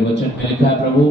वचन में लिखा है प्रभु,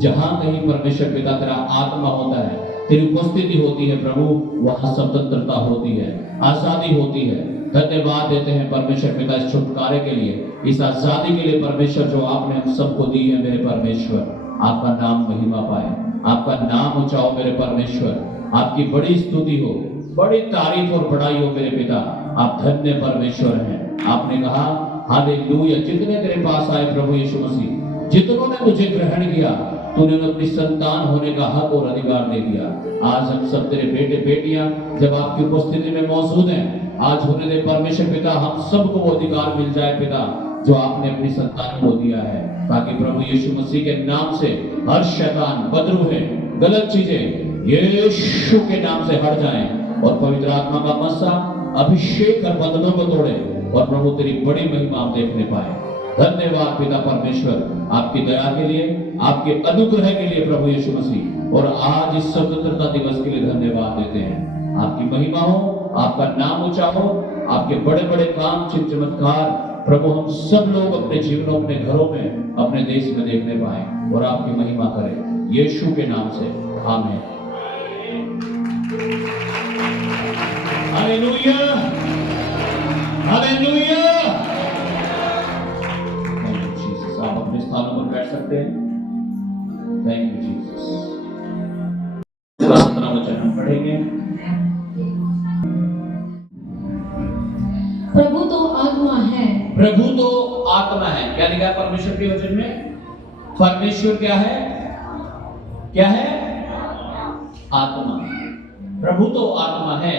जहां कहीं परमेश्वर पिता तेरा आत्मा होता है, तेरी उपस्थिति होती है प्रभु, वहां स्वतंत्रता होती है, आजादी होती है। धन्यवाद देते हैं परमेश्वर पिता इस छुटकारे के लिए, इस आजादी के लिए परमेश्वर जो आपने हम सबको दी है। मेरे परमेश्वर आपका नाम महिमा पाए, आपका नाम ऊंचा हो मेरे परमेश्वर, आपकी बड़ी स्तुति हो, बड़ी तारीफ और बड़ाई हो मेरे पिता। आप धन्य परमेश्वर हैं। आपने कहा हालेलुया, जितने तेरे पास आए प्रभु यीशु मसीह, जितनों ने मुझे ग्रहण किया, तूने उन्हें अपनी संतान होने का हक और अधिकार दे दिया। आज हम सब तेरे बेटे बेटियां जब आपकी उपस्थिति में मौजूद हैं, आज होने दे परमेश्वर पिता, हम सबको वो अधिकार मिल जाए पिता जो आपने अपनी संतान को दिया है, ताकि प्रभु यीशु मसीह के नाम से हर शैतान, बदरूहें, गलत चीजें यीशु के नाम से हट जाएं और पवित्र आत्मा का मस्सा अभिषेक कर बंधनों को तोड़े और प्रभु तेरी बड़ी महिमा हम देखने पाए। धन्यवाद पिता परमेश्वर आपकी दया के लिए, आपके अनुग्रह के लिए प्रभु यीशु मसीह, और आज इस स्वतंत्रता दिवस के लिए धन्यवाद देते हैं। आपकी महिमा हो, आपका नाम ऊंचा हो, आपके बड़े बड़े काम, चिन्ह चमत्कार प्रभु हम सब लोग अपने जीवनों, अपने घरों में, अपने देश में देखने पाए और आपकी महिमा करें यीशु के नाम से, आमीन। Hallelujah, hallelujah. Thank you Jesus. आप अपने स्थानों पर बैठ सकते हैं। Thank you Jesus. 17वां वचन हम पढ़ेंगे। प्रभु तो आत्मा है। प्रभु तो आत्मा है। क्या लिखा है परमेश्वर के वचन में? परमेश्वर क्या है? क्या है? आत्मा। प्रभु तो आत्मा है,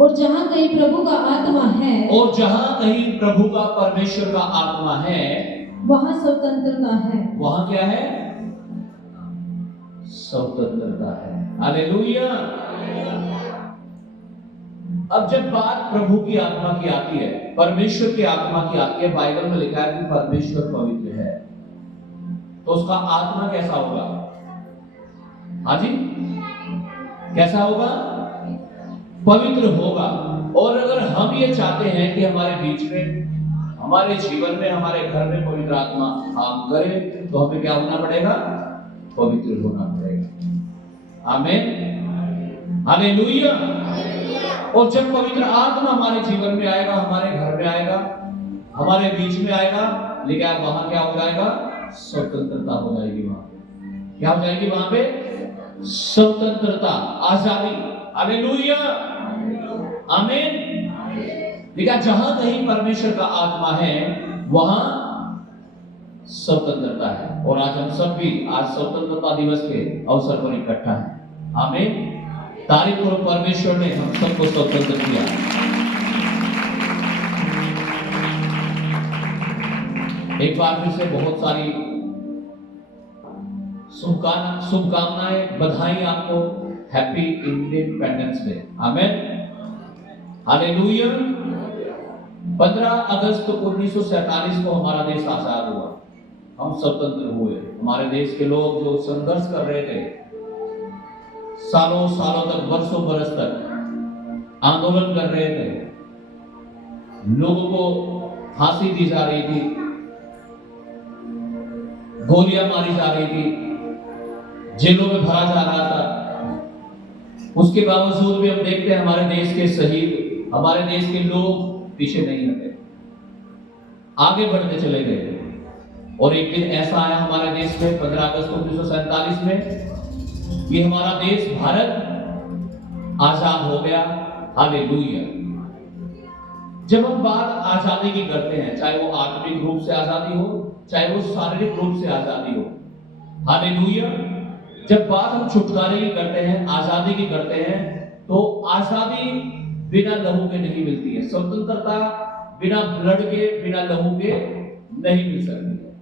और जहां कहीं प्रभु का आत्मा है, और जहां कहीं प्रभु का, परमेश्वर का आत्मा है, वहां स्वतंत्रता है। वहां क्या है? स्वतंत्रता है। हालेलुया। अब जब बात प्रभु की आत्मा की आती है, परमेश्वर की आत्मा की आती है, बाइबल में लिखा है कि परमेश्वर पवित्र है, तो उसका आत्मा कैसा होगा? हाँ जी, कैसा होगा? पवित्र होगा। और अगर हम ये चाहते हैं कि हमारे बीच में, हमारे जीवन में, हमारे घर में पवित्र आत्मा काम करे, तो हमें क्या होना पड़ेगा? पवित्र होना पड़ेगा। आमीन, हालेलुया। और जब पवित्र आत्मा हमारे जीवन में आएगा, हमारे घर में आएगा, हमारे बीच में आएगा, लेकिन वहां क्या हो जाएगा? स्वतंत्रता हो जाएगी। वहां क्या हो जाएगी? वहां पे स्वतंत्रता, आजादी। हालेलुया, आमीन। देखा, जहां कहीं परमेश्वर का आत्मा है, वहां स्वतंत्रता है। और आज हम सब भी आज स्वतंत्रता दिवस के अवसर पर इकट्ठा हैं। आमीन। तारीफ करो, परमेश्वर ने हम सबको स्वतंत्र किया। एक बार फिर से बहुत सारी शुभकामनाएं, बधाई आपको। Happy independence day. आमीन, हालेलुया। 15 अगस्त 1947 को हमारा देश आजाद हुआ, हम स्वतंत्र हुए। हमारे देश के लोग जो संघर्ष कर रहे थे, सालों सालों तक, वर्षों बरस तक आंदोलन कर रहे थे, लोगों को फांसी दी जा रही थी, गोलियां मारी जा रही थी, जेलों में भरा जा रहा था, उसके बावजूद भी हम देखते हैं हमारे देश के शहीद, हमारे देश के लोग पीछे नहीं हटे, आगे बढ़ते चले गए। और एक दिन ऐसा आया हमारे देश में 15 अगस्त 1947 में कि हमारा देश भारत आजाद हो गया। हालेलुया। जब हम बात आजादी की करते हैं, चाहे वो आत्मिक रूप से आजादी हो, चाहे वो शारीरिक रूप से आजादी हो, हालेलुया, जब बात हम छुटकारे की करते हैं, आजादी की करते हैं, तो आजादी बिना लहू के नहीं मिलती है। स्वतंत्रता बिना ब्लड के, बिना लहू के नहीं मिल सकती है।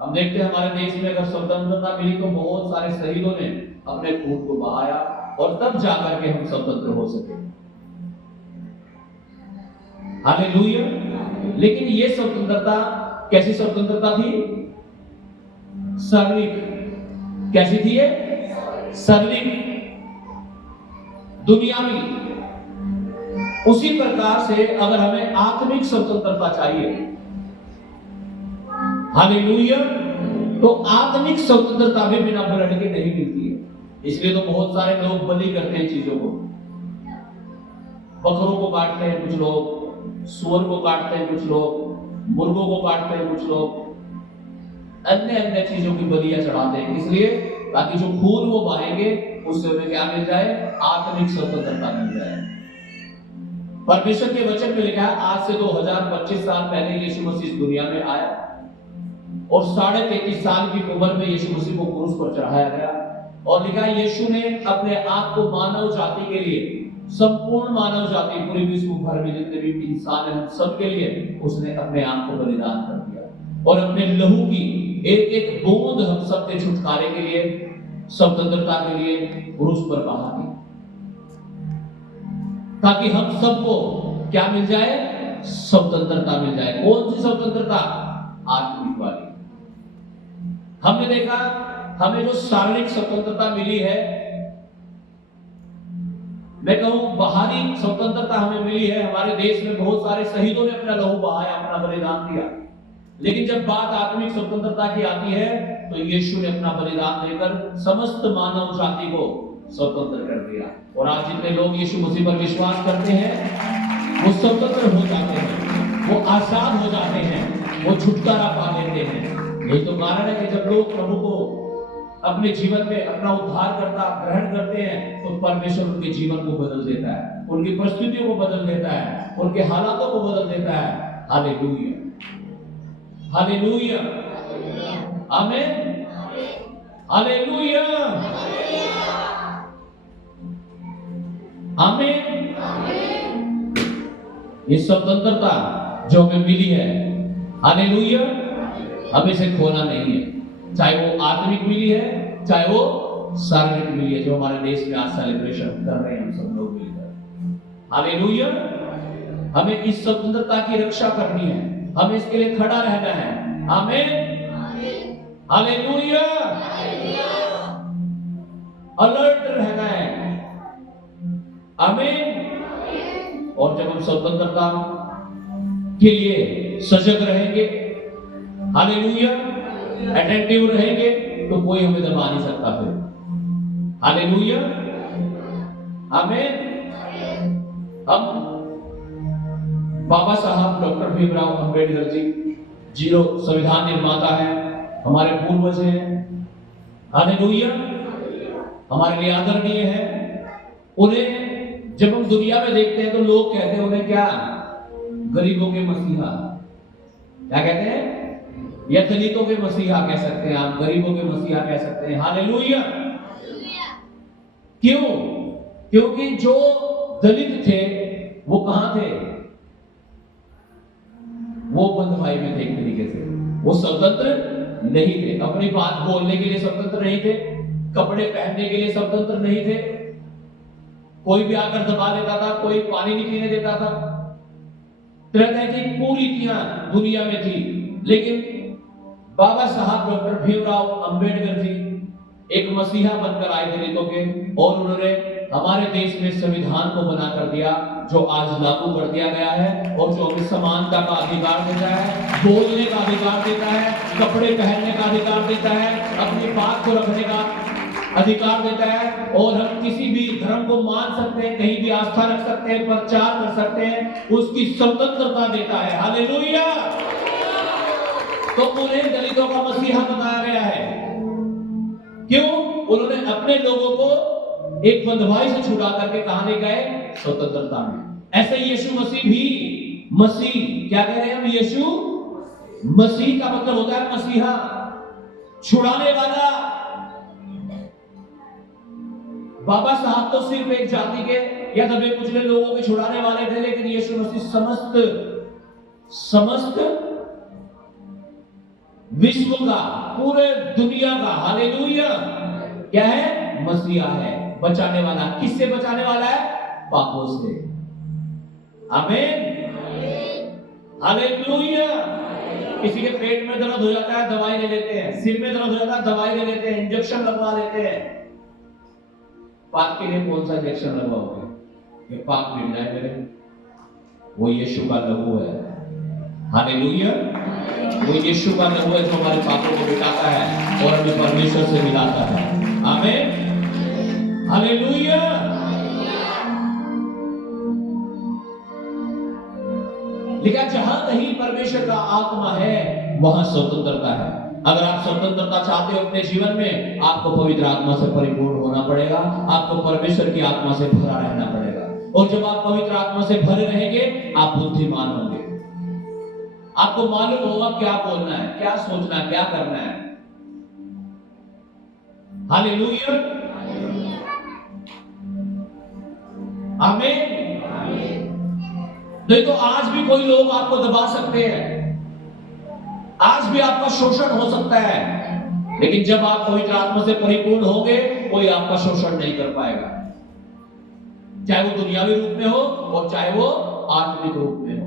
हम देखते हैं हमारे देश में अगर स्वतंत्रता मिली तो बहुत सारे शहीदों ने अपने खून को बहाया, और तब जाकर के हम स्वतंत्र हो सके। हालेलुया। लेकिन ये स्वतंत्रता कैसी स्वतंत्रता थी? शारीरिक। कैसी थी ये? शारीरिक, दुनियावी। उसी प्रकार से अगर हमें आत्मिक स्वतंत्रता चाहिए, हालेलुया, तो आत्मिक स्वतंत्रता भी बिना ब्लड के नहीं मिलती है। इसलिए तो बहुत सारे लोग बलि करते हैं चीजों को, बकरों को काटते हैं कुछ लोग, सुअर को काटते हैं कुछ लोग, मुर्गों को काटते हैं कुछ लोग, अन्य अन्य चीजों की बलियां चढ़ाते हैं, इसलिए ताकि जो खून वो बहाएंगे उससे हमें क्या मिल जाए, आत्मिक स्वतंत्रता मिल जाए। परमेश्वर के वचन में लिखा है आज से 2025 साल पहले यीशु मसीह इस दुनिया में आया और 33.5 साल की उम्र में यीशु मसीह को क्रूस पर चढ़ाया गया और लिखा है यीशु ने अपने आप को मानव जाति के लिए, संपूर्ण मानव जाति, पूरी विश्व भर में जितने भी इंसान हैं सबके लिए उसने अपने आप को बलिदान कर दिया और अपने लहू की एक एक बूंद हम सबके छुटकारे के लिए, स्वतंत्रता के लिए क्रूस पर बहा दी, ताकि हम सबको क्या मिल जाए, स्वतंत्रता मिल जाए। कौन सी स्वतंत्रता? आत्मिक वाली। हमने देखा हमें जो शारीरिक स्वतंत्रता मिली है, मैं कहूं बाहरी स्वतंत्रता हमें मिली है, हमारे देश में बहुत सारे शहीदों ने अपना लहू बहाया, अपना बलिदान दिया, लेकिन जब बात आत्मिक स्वतंत्रता की आती है तो यीशु ने अपना बलिदान देकर समस्त मानव जाति को स्वतंत्र कर दिया। और आज जितने लोग यीशु मसीह पर विश्वास करते हैं वो स्वतंत्र हो जाते हैं, वो आजाद हो जाते हैं, वो छुटकारा पा लेते हैं। यही तो कारण है कि जब लोग प्रभु को अपने जीवन में अपना उद्धारकर्ता ग्रहण करते हैं तो परमेश्वर उनके जीवन को बदल देता है, उनकी परिस्थितियों को बदल देता है, उनके हालातों को बदल देता है। हालेलुया, हालेलुया, आमीन, हालेलुया, आमीन। ये स्वतंत्रता जो हमें मिली है, हालेलुया, हमें इसे खोना नहीं है, चाहे वो आत्मिक मिली है चाहे वो शारीरिक मिली है, जो हमारे देश में आज सेलिब्रेशन कर रहे हैं हम सब लोग मिलकर। हालेलुया, हमें इस स्वतंत्रता की रक्षा करनी है, हमें इसके लिए खड़ा रहना है। आमीन, हालेलुया, अलर्ट रहना है। आमीन। और जब हम स्वतंत्रता के लिए सजग रहेंगे, हालेलुया, अटेंटिव रहेंगे, तो कोई हमें दबा नहीं सकता फिर। हालेलुया, आमीन। हम बाबा साहब डॉक्टर भीमराव अंबेडकर जी जो संविधान निर्माता है, हमारे पूर्वज हैं, हालेलुया, हमारे लिए आदरणीय है। उन्हें जब हम दुनिया में देखते हैं तो लोग कहते हैं उन्हें क्या, गरीबों के मसीहा, क्या कहते हैं, या दलितों के मसीहा कह सकते हैं, आप गरीबों के मसीहा कह सकते हैं। हालेलुया, क्यों? क्योंकि जो दलित थे वो कहां थे, वो बंधुआई में थे, एक तरीके से वो स्वतंत्र नहीं थे, अपनी बात बोलने के लिए स्वतंत्र नहीं थे, कपड़े पहनने के लिए स्वतंत्र नहीं थे, कोई भी आकर दबा देता था, कोई पानी नहीं पीने देता था, तरह तरह की कुरीतियां दुनिया में थी। लेकिन बाबा साहब डॉक्टर भीमराव अंबेडकर जी एक मसीहा बनकर आए दलितों के, और उन्होंने हमारे देश में संविधान को बना कर दिया जो आज लागू कर दिया गया है और जो हमें समानता का अधिकार देता है, बोलने का अधिकार देता है, कपड़े पहनने का अधिकार देता है, अपनी बात को रखने का अधिकार देता है, और हम किसी भी धर्म को मान सकते हैं, कहीं भी आस्था रख सकते हैं, प्रचार कर सकते हैं, उसकी स्वतंत्रता देता है। हालेलुया। तो उन्हें दलितों का मसीहा बताया गया है। क्यों? उन्होंने अपने लोगों को एक बंधुआई से छुड़ा करके कहां ले गए, स्वतंत्रता में। ऐसे यीशु मसीह भी, मसीह क्या कह रहे हैं हम, यीशु मसीह का मतलब होता है मसीहा, छुड़ाने वाला। बाबा साहब तो सिर्फ एक जाति के या दबे कुचले लोगों के छुड़ाने वाले थे, लेकिन यीशु मसीह समस्त विश्व का, पूरे दुनिया का, हालेलुया, क्या है, मसीहा है, बचाने वाला। किससे बचाने वाला है? पापों से। आमीन, हालेलुया। किसी के पेट में दर्द हो जाता है, दवाई ले लेते हैं, सिर में दर्द हो जाता है, दवाई ले लेते हैं, इंजेक्शन लगवा लेते हैं। पाप के लिए कौन सा इंजेक्शन लगवाओगे? ये पाप मिट जाए मेरे, वो यीशु का लहू है। हालेलुया, वो यीशु का लहू है जो हमारे पापों को मिटाता है। और हमें परमेश्वर से मिलाता है। आमीन, हालेलुया। लेकिन जहां कहीं परमेश्वर का आत्मा है वहां स्वतंत्रता है। अगर आप स्वतंत्रता चाहते हो अपने जीवन में, आपको पवित्र आत्मा से परिपूर्ण होना पड़ेगा, आपको परमेश्वर की आत्मा से भरा रहना पड़ेगा। और जब आप पवित्र आत्मा से भरे रहेंगे, आप बुद्धिमान होंगे, आपको मालूम होगा क्या बोलना है, क्या सोचना है, क्या करना है। हालेलुया, आमीन। नहीं तो आज भी कोई लोग आपको दबा सकते हैं, आज भी आपका शोषण हो सकता है, लेकिन जब आप पवित्र आत्मा से परिपूर्ण होंगे, कोई आपका शोषण नहीं कर पाएगा, चाहे वो दुनियावी रूप में हो और चाहे वो आत्मिक रूप में हो।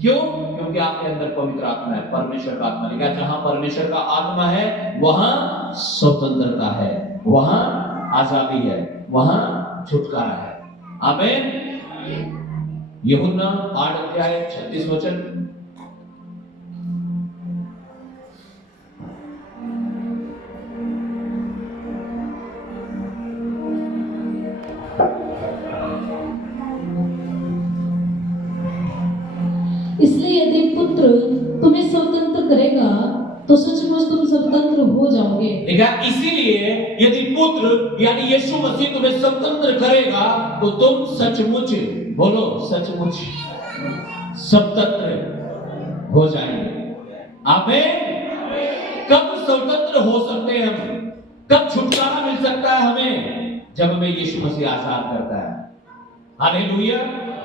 क्यों? क्योंकि आपके अंदर पवित्र आत्मा है, परमेश्वर का आत्मा। लेकिन जहां परमेश्वर का आत्मा है वहां स्वतंत्रता है, वहां आजादी है, वहां छुटकारा है। आमीन। यूहन्ना 8:36 इसलिए यदि पुत्र तुम्हें स्वतंत्र करेगा तो सचमुच तुम स्वतंत्र हो जाओगे। देखा, इसीलिए यदि पुत्र यानी यीशु मसीह तुम्हें स्वतंत्र करेगा तो तुम सचमुच, बोलो सचमुच, स्वतंत्र हो जाएंगे। आमीन। कब स्वतंत्र हो सकते हैं हम? कब छुटकारा मिल सकता है हमें? जब हमें यीशु मसीह आजाद करता है। हालेलुया।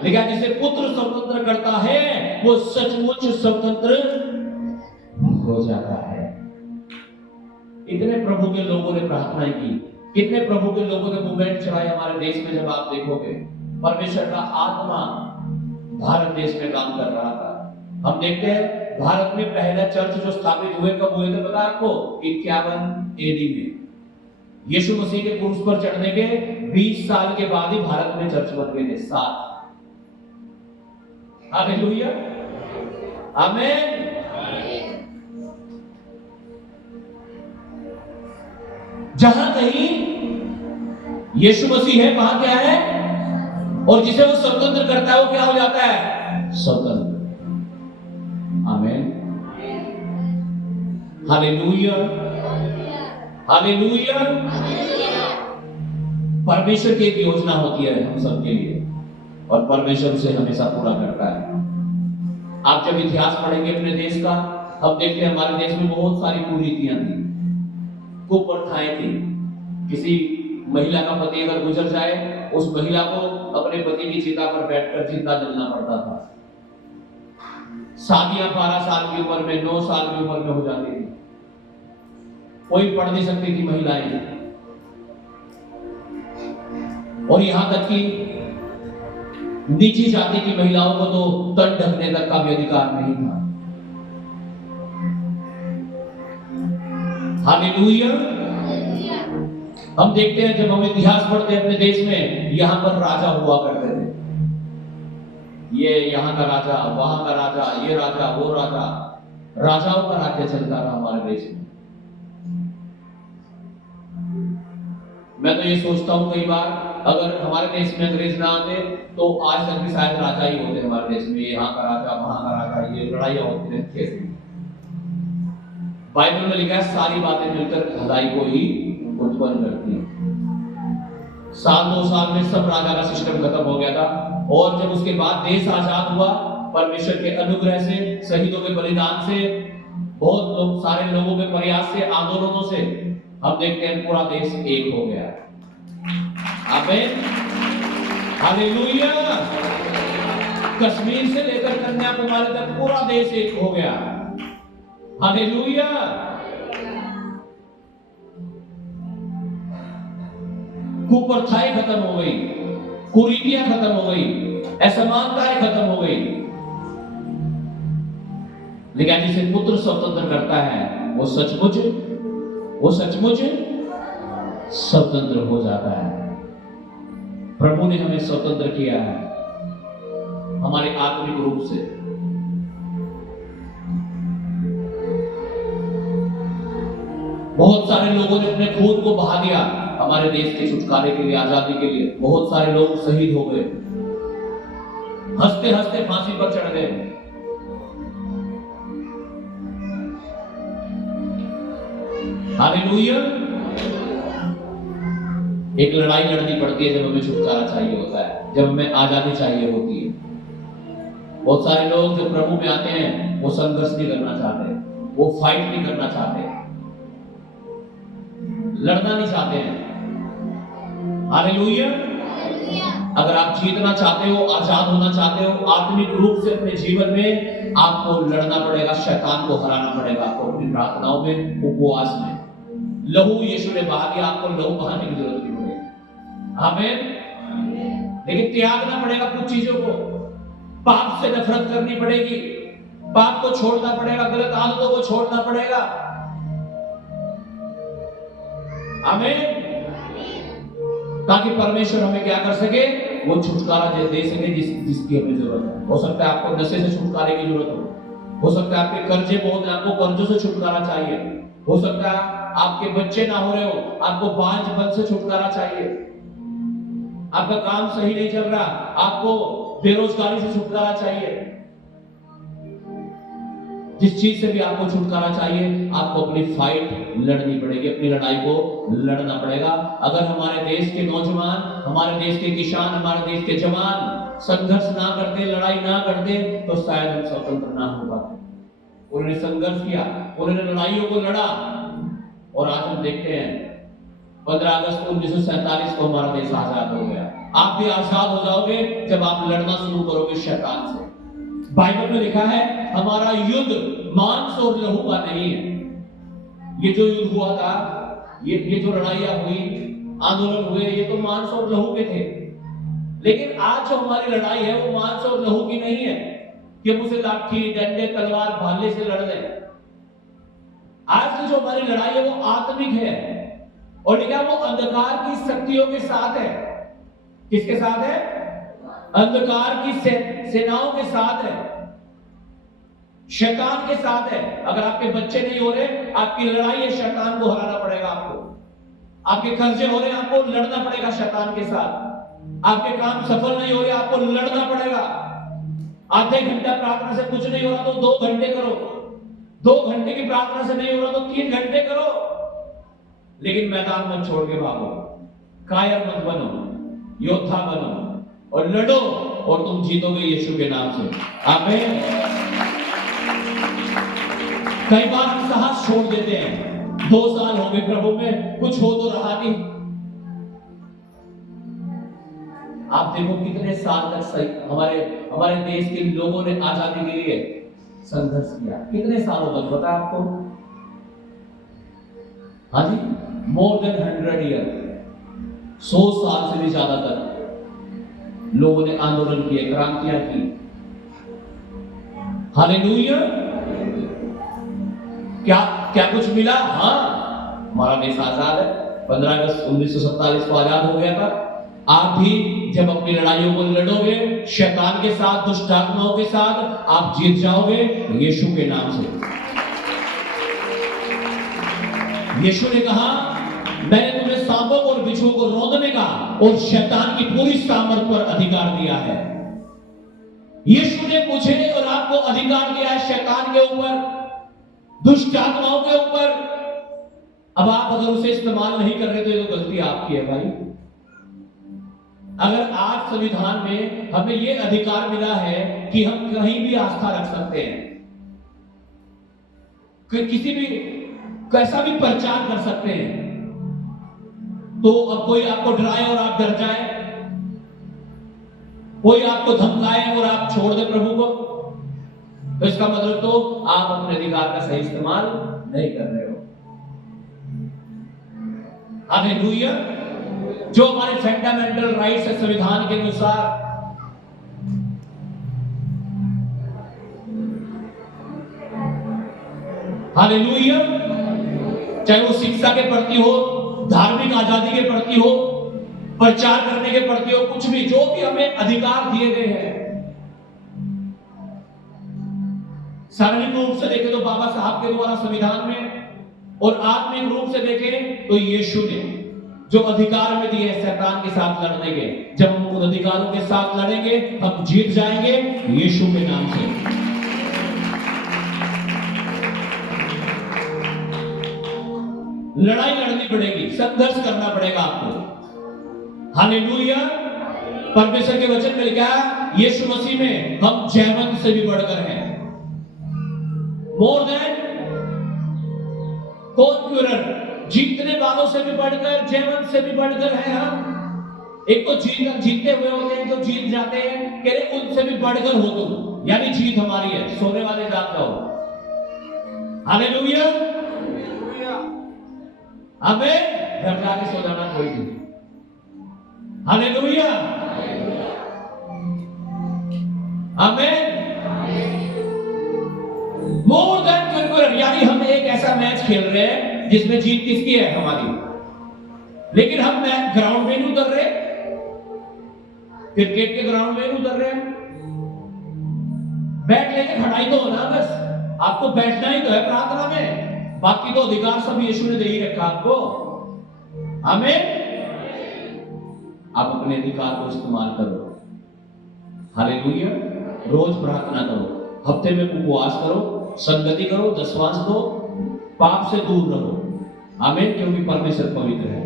लेकिन जिसे पुत्र स्वतंत्र करता है वो सचमुच स्वतंत्र हो जाता है। इतने प्रभु के लोगों ने प्रार्थनाएं की, कितने प्रभु के लोगों ने मूवमेंट चलाए हमारे देश में। जब आप देखोगे परमेश्वर का आत्मा भारत देश में काम कर रहा था। हम देखते हैं भारत में पहला चर्च जो स्थापित हुए कब हुए थे पता आपको? 51 एडी में। यीशु मसीह के क्रूस पर चढ़ने के 20 साल के बाद ही भारत में चर्च बन गए थे। 7। हालेलुया, आमीन। जहां कहीं यीशु मसीह है वहां क्या है? और जिसे वो स्वतंत्र करता है वो क्या हो जाता है? स्वतंत्र। आमीन, हालेलुया, हालेलुया। परमेश्वर की एक योजना होती है हम सबके लिए और परमेश्वर उसे हमेशा पूरा करता है। आप जब इतिहास पढ़ेंगे अपने देश का, हम देखते हैं हमारे देश में बहुत सारी कुरीतियां थी, कुप्रथाएं थी। किसी महिला का पति अगर गुजर जाए, उस महिला को अपने पति की चिता पर बैठकर जिंदा जलना पड़ता था। शादियां 12 साल की उम्र में, 9 साल की उम्र में हो जाती थी। कोई पढ़ नहीं सकती थी महिलाएं। और यहां तक कि नीची जाति की महिलाओं को तो तन ढकने तक का भी अधिकार नहीं था। हालेलुया। हम देखते हैं जब हम इतिहास पढ़ते हैं अपने देश में, यहां पर राजा हुआ करते थे। ये यहाँ का राजा, वहां का राजा, ये राजा, वो राजा, राजाओं का राज्य चलता रहा हमारे देश में। मैं तो ये सोचता हूं कई बार अगर हमारे देश में अंग्रेज ना आते तो आज तक भी शायद राजा ही होते हमारे देश में। यहाँ का राजा, वहां का राजा, ये लड़ाइयां होती रहती है। बाइबल में लिखा है सारी बातें मिलकर भलाई को ही उत्पन्न करती है। 2 साल में सब राजा का सिस्टम खत्म हो गया था। और जब उसके बाद देश आजाद हुआ, परमेश्वर के अनुग्रह से, शहीदों के बलिदान से, बहुत लोग, सारे लोगों के प्रयास से, आंदोलनों से हम देखते हैं पूरा देश एक हो गया। आमीन, हालेलुया। कश्मीर से लेकर कन्याकुमारी तक पूरा देश एक हो गया। हालेलुया। कुप्रथाएं खत्म हो गई, कुरीतियां खत्म हो गई, असमानताएं खत्म हो गई। लेकिन जिसे पुत्र स्वतंत्र करता है वो सचमुच स्वतंत्र हो जाता है। प्रभु ने हमें स्वतंत्र किया है हमारे आत्मिक रूप से। बहुत सारे लोगों ने अपने खून को बहा दिया हमारे देश के छुटकारे के लिए, आजादी के लिए। बहुत सारे लोग शहीद हो गए, हंसते हंसते फांसी पर चढ़ गए। हालेलुया। एक लड़ाई लड़नी पड़ती है जब हमें छुटकारा चाहिए होता है, जब हमें आजादी चाहिए होती है। बहुत सारे लोग जो प्रभु में आते हैं वो संघर्ष नहीं करना चाहते, वो फाइट नहीं करना चाहते, लड़ना नहीं चाहते हैं। हालेलुया। अगर आप जीतना चाहते हो, आजाद होना चाहते हो आत्मिक रूप से अपने जीवन में, आपको लड़ना पड़ेगा, शैतान को हराना पड़ेगा। आपको अपनी प्रार्थनाओं में, उपवास में, लहू यीशु ने बहा दिया, आपको लहू बहाने की जरूरत नहीं पड़ेगी। आमीन। लेकिन त्यागना पड़ेगा कुछ चीजों को, पाप से नफरत करनी पड़ेगी, पाप को छोड़ना पड़ेगा, गलत आदतों को छोड़ना पड़ेगा। आमीन। ताकि परमेश्वर हमें क्या कर सके, वो छुटकारा दे सके जिसकी हमें जरूरत है। हो सकता है आपको नशे से छुटकारे की जरूरत हो सकता है आपके कर्जे बहुत हैं, आपको कर्जों से छुटकारा चाहिए। हो सकता है आपके बच्चे ना हो रहे हो, आपको बांझपन से छुटकारा चाहिए। आपका काम सही नहीं चल रहा, आपको बेरोजगारी से छुटकारा चाहिए। जिस चीज से भी आपको छुटकारा चाहिए, आपको अपनी फाइट लड़नी पड़ेगी, अपनी लड़ाई को लड़ना पड़ेगा। अगर हमारे देश के नौजवान, हमारे देश के किसान, हमारे देश के जवान संघर्ष ना करते, लड़ाई ना करते, तो शायद हम स्वतंत्र ना हो पाते। उन्होंने संघर्ष किया, उन्होंने लड़ाइयों को लड़ा, और आज हम देखते हैं 15 अगस्त 1947 को हमारा देश आजाद हो गया। आप भी आजाद हो जाओगे जब आप लड़ना शुरू करोगे शैतान से। बाइबल में लिखा है हमारा युद्ध मांस और लहू का नहीं है। ये जो युद्ध हुआ था, ये जो लड़ाइयां हुई, आंदोलन हुए, ये तो मांस और लहू के थे। लेकिन आज जो हमारी लड़ाई है वो मांस और लहू की नहीं है कि हम उसे लाठी, डंडे, तलवार, भाले से लड़ लें। आज की जो हमारी लड़ाई है वो आत्मिक है, और लिखा वो अंधकार की शक्तियों के साथ है। किसके साथ है? अंधकार की सेनाओं के साथ है, शैतान के साथ है। अगर आपके बच्चे नहीं हो रहे, आपकी लड़ाई है, शैतान को हराना पड़ेगा आपको। आपके कर्जे हो रहे हैं, आपको लड़ना पड़ेगा शैतान के साथ। आपके काम सफल नहीं हो रहे, आपको लड़ना पड़ेगा। आधे घंटा प्रार्थना से कुछ नहीं हो रहा तो 2 घंटे करो, 2 घंटे की प्रार्थना से नहीं हो रहा तो 3 घंटे करो। लेकिन मैदान मत छोड़ के भागो, कायर मत बनो, योद्धा बनो और लड़ो, और तुम जीतोगे यीशु के नाम से। आमीन। कई बार हम साहस छोड़ देते हैं, 2 साल हो गए प्रभु में, कुछ हो तो रहा नहीं। आप देखो कितने साल तक हमारे देश के लोगों ने आजादी के लिए संघर्ष किया। कितने सालों तक पता है आपको? हाँ जी, मोर देन 100 ईयर, 100 साल से भी ज्यादा तक लोगों ने आंदोलन किए, क्रांतियां की। हालेलुया। क्या कुछ मिला? हाँ, हमारा देश आजाद है। 15 अगस्त 1947 को आजाद हो गया था। आप भी जब अपनी लड़ाइयों को लड़ोगे शैतान के साथ, दुष्ट आत्माओं के साथ, आप जीत जाओगे यीशु के नाम से। यीशु ने कहा मैंने तुम्हें सांपों और बिच्छुओं को रौंदने का और शैतान की पूरी सामर्थ पर अधिकार दिया है। यीशु ने मुझे और आपको अधिकार दिया है शैतान के ऊपर, दुष्ट आत्माओं के ऊपर। अब आप अगर उसे इस्तेमाल नहीं कर रहे तो ये तो गलती आपकी है भाई। अगर आज संविधान में हमें ये अधिकार मिला है कि हम कहीं भी आस्था रख सकते हैं, किसी भी कैसा भी प्रचार कर सकते हैं, तो अब कोई आपको डराए और आप डर जाए, कोई आपको धमकाए और आप छोड़ दे प्रभु को, तो इसका मतलब तो आप अपने अधिकार का सही इस्तेमाल नहीं कर रहे हो। हालेलुया। जो हमारे फंडामेंटल राइट्स है संविधान के अनुसार, हालेलुया, चाहे वो शिक्षा के प्रति हो, धार्मिक आजादी के प्रति हो, प्रचार करने के प्रति हो, कुछ भी, जो भी हमें अधिकार दिए गए हैं, शारीरिक रूप से देखें तो बाबा साहब के द्वारा संविधान में और आत्मिक रूप से देखें तो यीशु ने जो अधिकार में दिए शैतान के साथ लड़ने के, जब हम उन अधिकारों के साथ लड़ेंगे हम जीत जाएंगे यीशु के नाम से। लड़ाई लड़नी पड़ेगी, संघर्ष करना पड़ेगा आपको। हालेलुया। परमेश्वर के वचन में लिखा है यीशु मसीह में हम जयवंत से भी बढ़कर हैं, मोर देन कॉन्क्यूरर, जीतने वालों से भी बढ़कर, जयवंत से भी बढ़कर है हम। एक तो जीतते हुए होते हैं जो जीत जाते हैं, कह रहे उनसे भी बढ़कर हो तुम, यानी जीत हमारी है, सोने वाले जात का हो। हालेलुया। हमें घर जाके सो जाना कोई नहीं। हालेलुया। हमें मोर देन कॉन्क्यूरर, यानी हम एक ऐसा मैच खेल रहे हैं जिसमें जीत किसकी है? हमारी। लेकिन हम ग्राउंड में नहीं उतर रहे, क्रिकेट के ग्राउंड में नहीं उतर रहे, बैठ लेके खड़ाई तो होना, बस आपको बैठना ही तो है प्रार्थना में, बाकी तो अधिकार सब यीशु ने दे ही रखा आपको। हमें आप अपने अधिकार को इस्तेमाल करो। हालेलुया। रोज प्रार्थना करो, हफ्ते में उपवास करो, संगति करो, दशवांश दो, पाप से दूर रहो। आमीन। क्योंकि परमेश्वर पवित्र है।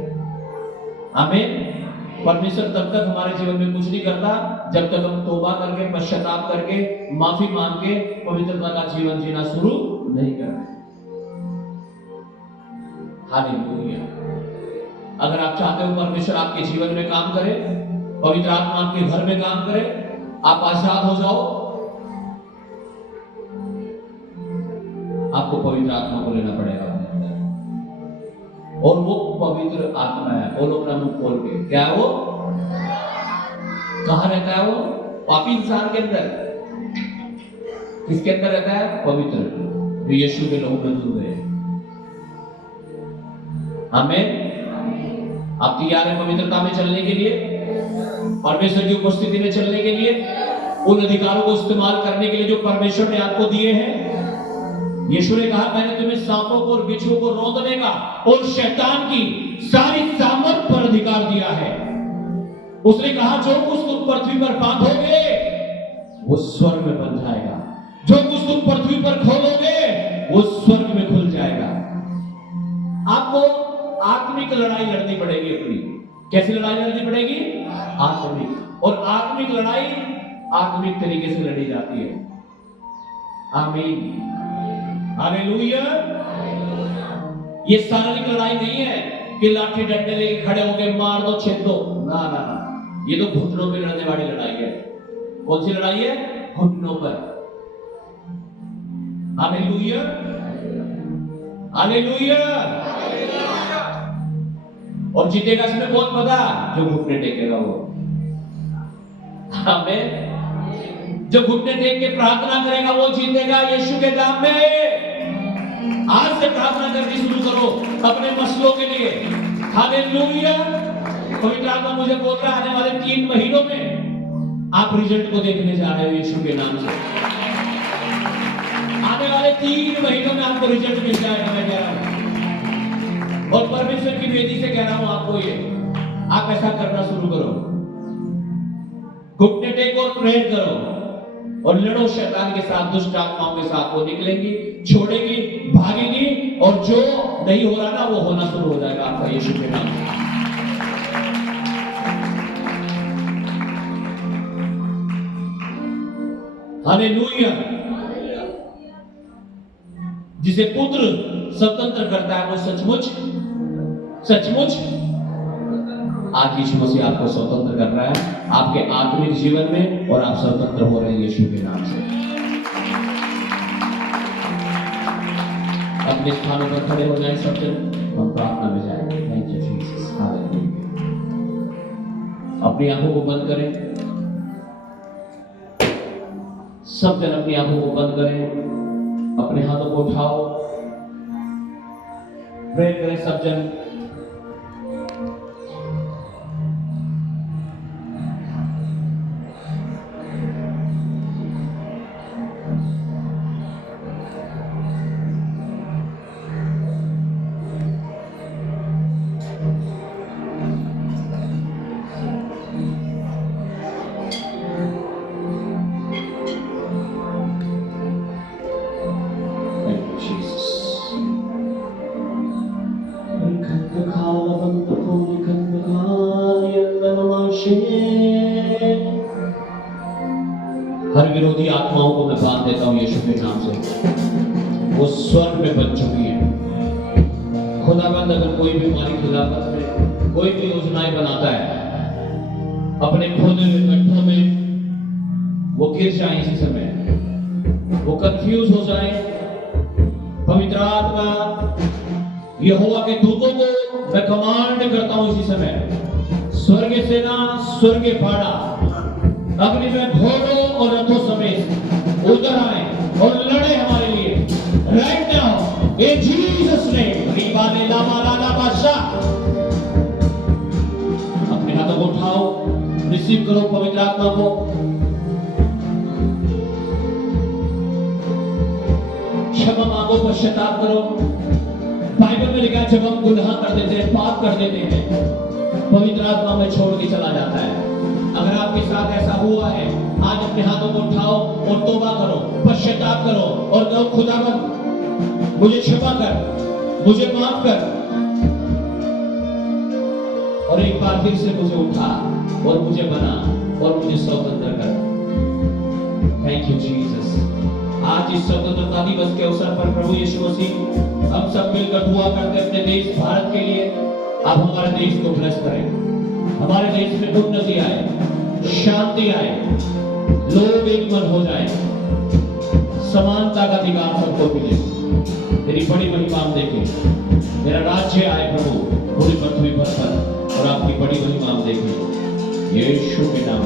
आमीन। परमेश्वर तब तक हमारे जीवन में कुछ नहीं करता जब तक हम तौबा करके, पश्चाताप करके, माफी मांग के पवित्रता का जीवन जीना शुरू नहीं करते। हालेलुया। अगर आप चाहते हो परमेश्वर आपके जीवन में काम करे, पवित्र आत्मा आपके घर में काम करे, आप आजाद हो जाओ, आपको पवित्र आत्मा को लेना पड़ेगा अपने अंदर। और वो पवित्र आत्मा है, बोलो अपना मुंह खोल के, क्या है वो? कहां रहता है वो? पापी इंसान के अंदर। किसके अंदर रहता है? पवित्र, जो यीशु के लहू में धुल गए। हमें आप तैयार हैं पवित्रता में चलने के लिए, परमेश्वर की उपस्थिति में चलने के लिए, उन अधिकारों को इस्तेमाल करने के लिए जो परमेश्वर ने आपको दिए हैं? यीशु ने कहा मैंने तुम्हें सांपों को और बिच्छुओं को रौंदने का और शैतान की सारी सामर्थ पर अधिकार दिया है। उसने कहा जो कुछ तुम पृथ्वी पर बांधोगे वो स्वर्ग में बंध जाएगा, जो कुछ तुम पृथ्वी पर खोलोगे वो स्वर्ग में खुल जाएगा। आपको आत्मिक लड़ाई लड़नी पड़ेगी अपनी। कैसी लड़ाई लड़नी पड़ेगी? आत्मिक। और आत्मिक लड़ाई आत्मिक तरीके से लड़ी जाती है। आमीन। हालेलुया। ये शारीरिक लड़ाई नहीं है कि लाठी डंडे लेके खड़े होके मार दो, छेद दो, ना ना ना, ये तो घुटनों पे लड़ने वाली लड़ाई है। कौन सी लड़ाई है? घुटनों पर। हालेलुया। हालेलुया। और जीतेगा इसमें कौन पता? जो घुटने टेकेगा वो। हमें जो घुटने टेक के प्रार्थना करेगा वो जीतेगा यीशु के नाम में। आज से प्रार्थना करनी शुरू करो अपने मसलों के लिए। हालेलुया। पवित्र आत्मा मुझे बोल रहा है आने वाले 3 महीनों में आप रिजल्ट को देखने जा रहे हो यीशु के नाम से। आने वाले 3 महीनों में आपको रिजल्ट मिल जाएगा, मैं कह रहा हूं। और परमेश्वर की वेदी से कह रहा हूं आपको ये, आप ऐसा करना शुरू करो, घुटने टेको और प्रेयर करो और लड़ो शैतान के साथ, दुष्ट आत्माओं के साथ। वो निकलेंगी, छोड़ेगी, भागेगी, और जो नहीं हो रहा ना वो होना शुरू हो जाएगा आपका यीशु के नाम से। हालेलुया। जिसे पुत्र स्वतंत्र करता है वो सचमुच सचमुच आज यीशु मसीह आपको स्वतंत्र कर रहा है आपके आत्मिक जीवन में, और आप स्वतंत्र हो रहे हैं यीशु के नाम से। अपने स्थानों पर खड़े हो जाएं सब जन, हम प्रार्थना में जाएंगे। Thank you Jesus. हालेलुया। अपनी आंखों को बंद करें, सब जन अपनी आंखों को बंद करें, अपने हाथों को उठाओ, प्रे करें सब जन। विरोधी आत्माओं को मैं बांध देता हूँ यीशु के नाम से। वो स्वर्ग में बन चुकी है। खुदाबंद अगर कोई भी हमारी खिलाफत में कोई भी योजनाएं बनाता है, अपने खोदे हुए गड्ढों में वो गिर जाए, इसी समय वो कंफ्यूज हो जाए, पवित्र आत्मा यहोवा के दूतों को मैं कमांड करता हूं इसी समय, स्वर्गीय सेना, स्वर्गीय फाड़ा अग्नि में घोड़ों और रथों समेत उतर आए और लड़े हमारे लिए right now in Jesus name. रीबाने लामा लाला बादशाह, अपने हाथों को उठाओ, रिसीव करो पवित्र आत्मा को। क्षमा मांगो, पश्चाताप करो। बाइबल में लिखा है जब हम गुनाह कर देते हैं, पाप कर देते हैं, पवित्र आत्मा में छोड़ के चला जाता है। अगर आपके साथ ऐसा हुआ है, आज अपने हाथों को उठाओ और तौबा करो, पश्चाताप करो और कहो खुदावंद मुझे क्षमा कर, मुझे माफ कर, और एक बार फिर से मुझे उठा और मुझे बना और मुझे स्वतंत्र कर। Thank you Jesus. आज इस स्वतंत्रता दिवस के अवसर पर प्रभु यीशु मसीह हम सब मिलकर दुआ करते अपने देश भारत के लिए। आप हमारे देश को ब्लेस करें, हमारे देश में उन्नति आए, शांति आए, लोग एक मन हो जाए, समानता का अधिकार सबको मिले। तेरी बड़ी महिमा हम देखें, मेरा राज्य आए प्रभु पूरी पृथ्वी पर और आपकी बड़ी महिमा हम देखें यीशु के नाम।